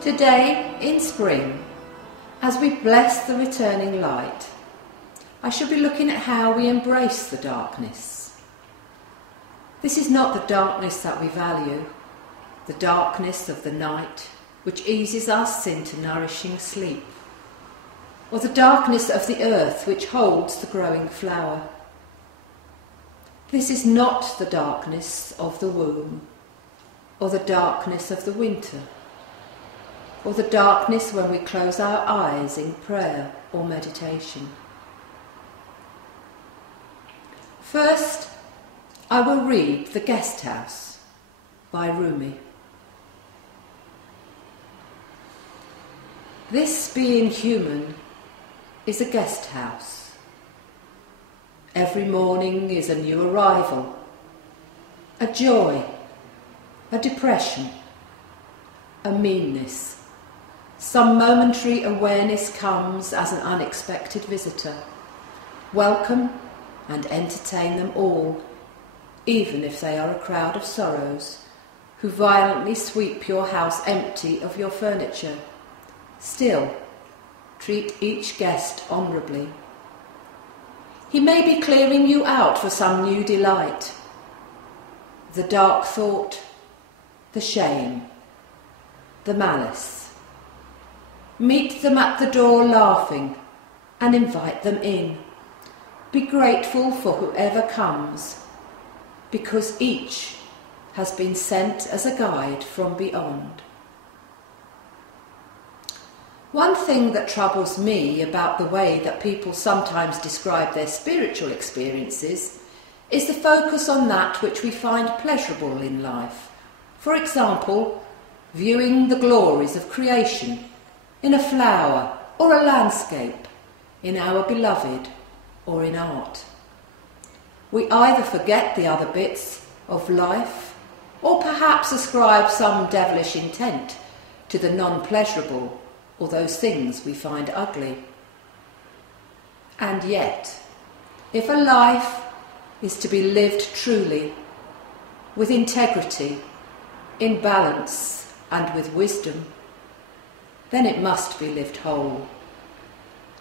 Today, in spring, as we bless the returning light, I shall be looking at how we embrace the darkness. This is not the darkness that we value, the darkness of the night which eases us into nourishing sleep, or the darkness of the earth which holds the growing flower. This is not the darkness of the womb, or the darkness of the winter, or the darkness when we close our eyes in prayer or meditation. First, I will read The Guest House by Rumi. This being human is a guest house. Every morning is a new arrival, a joy, a depression, a meanness. Some momentary awareness comes as an unexpected visitor. Welcome and entertain them all, even if they are a crowd of sorrows, who violently sweep your house empty of your furniture. Still, treat each guest honourably. He may be clearing you out for some new delight. The dark thought, the shame, the malice. Meet them at the door laughing and invite them in. Be grateful for whoever comes, because each has been sent as a guide from beyond. One thing that troubles me about the way that people sometimes describe their spiritual experiences is the focus on that which we find pleasurable in life. For example, viewing the glories of creation in a flower or a landscape, in our beloved or in art. We either forget the other bits of life or perhaps ascribe some devilish intent to the non-pleasurable or those things we find ugly. And yet, if a life is to be lived truly, with integrity, in balance and with wisdom, then it must be lived whole.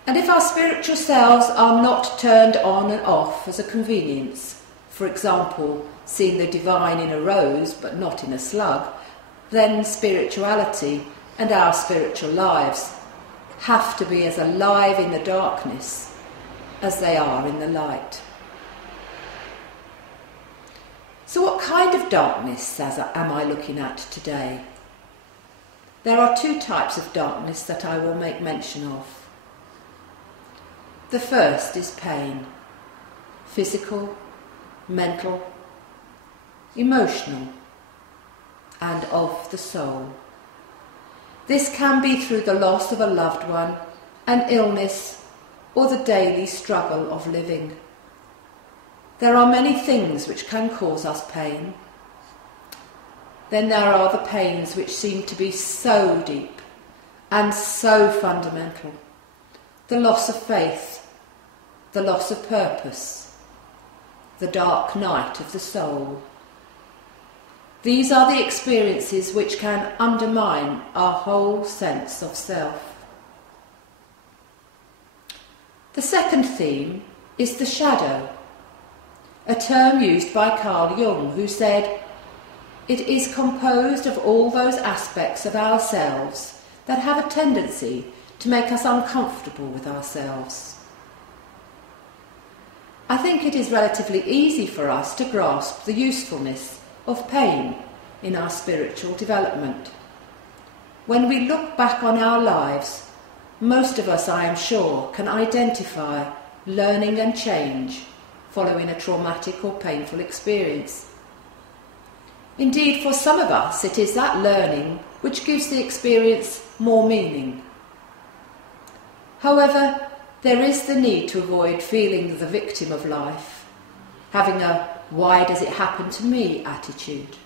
And if our spiritual selves are not turned on and off as a convenience, for example, seeing the divine in a rose but not in a slug, then spirituality and our spiritual lives have to be as alive in the darkness as they are in the light. So what kind of darkness am I looking at today? There are two types of darkness that I will make mention of. The first is pain, physical, mental, emotional, and of the soul. This can be through the loss of a loved one, an illness, or the daily struggle of living. There are many things which can cause us pain. Then there are the pains which seem to be so deep and so fundamental. The loss of faith, the loss of purpose, the dark night of the soul. These are the experiences which can undermine our whole sense of self. The second theme is the shadow, a term used by Carl Jung, who said, "It is composed of all those aspects of ourselves that have a tendency to make us uncomfortable with ourselves." I think it is relatively easy for us to grasp the usefulness of pain in our spiritual development. When we look back on our lives, most of us, I am sure, can identify learning and change following a traumatic or painful experience. Indeed, for some of us, it is that learning which gives the experience more meaning. However, there is the need to avoid feeling the victim of life, having a "why does it happen to me" attitude.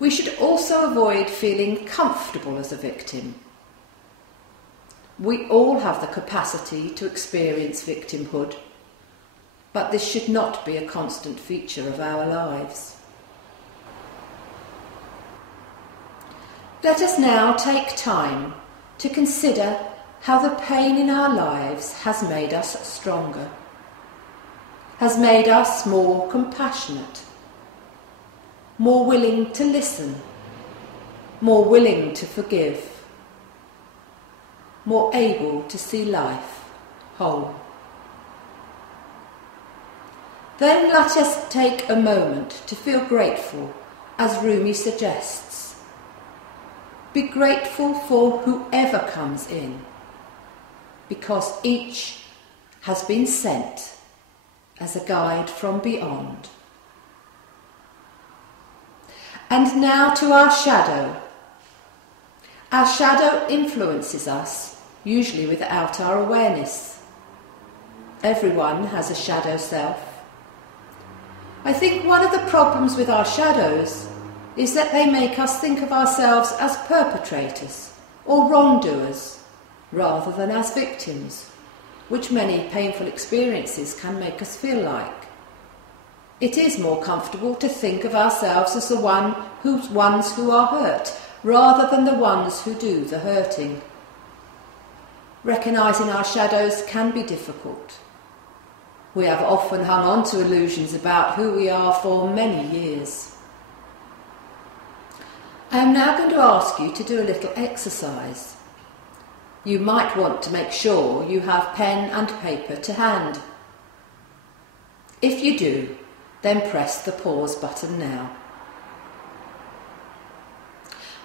We should also avoid feeling comfortable as a victim. We all have the capacity to experience victimhood, but this should not be a constant feature of our lives. Let us now take time to consider how the pain in our lives has made us stronger, has made us more compassionate, more willing to listen, more willing to forgive, more able to see life whole. Then let us take a moment to feel grateful, as Rumi suggests. Be grateful for whoever comes in, because each has been sent as a guide from beyond. And now to our shadow. Our shadow influences us, usually without our awareness. Everyone has a shadow self. I think one of the problems with our shadows is that they make us think of ourselves as perpetrators or wrongdoers rather than as victims, which many painful experiences can make us feel like. It is more comfortable to think of ourselves as the ones who are hurt, rather than the ones who do the hurting. Recognising our shadows can be difficult. We have often hung on to illusions about who we are for many years. I am now going to ask you to do a little exercise. You might want to make sure you have pen and paper to hand. If you do, then press the pause button now.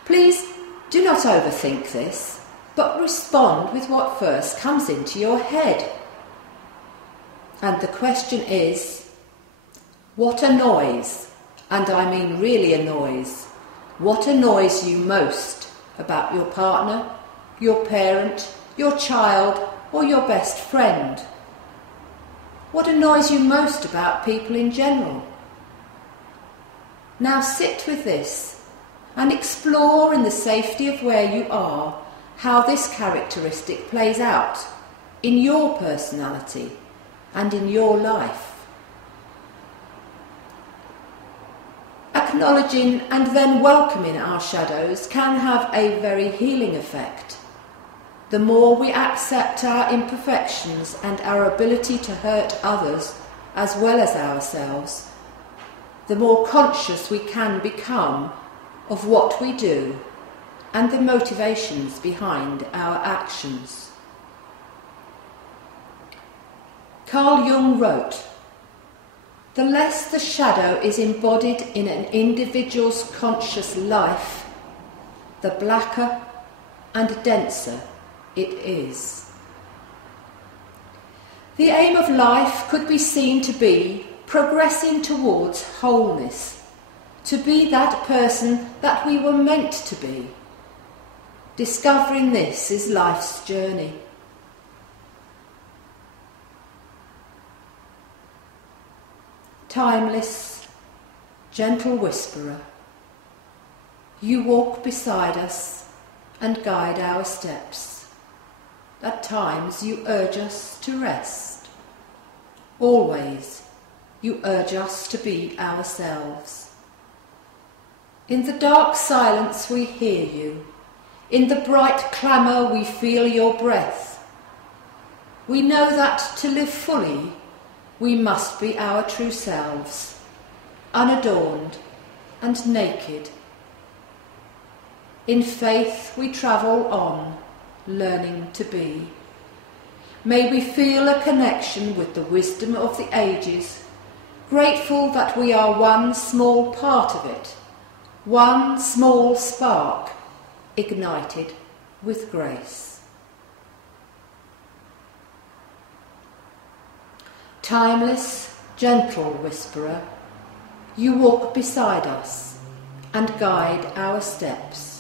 Please do not overthink this, but respond with what first comes into your head. And the question is, what annoys, and I mean really annoys, what annoys you most about your partner, your parent, your child, or your best friend? What annoys you most about people in general? Now sit with this and explore in the safety of where you are how this characteristic plays out in your personality and in your life. Acknowledging and then welcoming our shadows can have a very healing effect. The more we accept our imperfections and our ability to hurt others as well as ourselves, the more conscious we can become of what we do and the motivations behind our actions. Carl Jung wrote, "The less the shadow is embodied in an individual's conscious life, the blacker and denser it is." The aim of life could be seen to be progressing towards wholeness, to be that person that we were meant to be. Discovering this is life's journey. Timeless, gentle whisperer, you walk beside us and guide our steps. At times you urge us to rest. Always you urge us to be ourselves. In the dark silence we hear you. In the bright clamour we feel your breath. We know that to live fully we must be our true selves, unadorned and naked. In faith we travel on, learning to be. May we feel a connection with the wisdom of the ages, grateful that we are one small part of it, one small spark ignited with grace. Timeless, gentle whisperer, you walk beside us and guide our steps.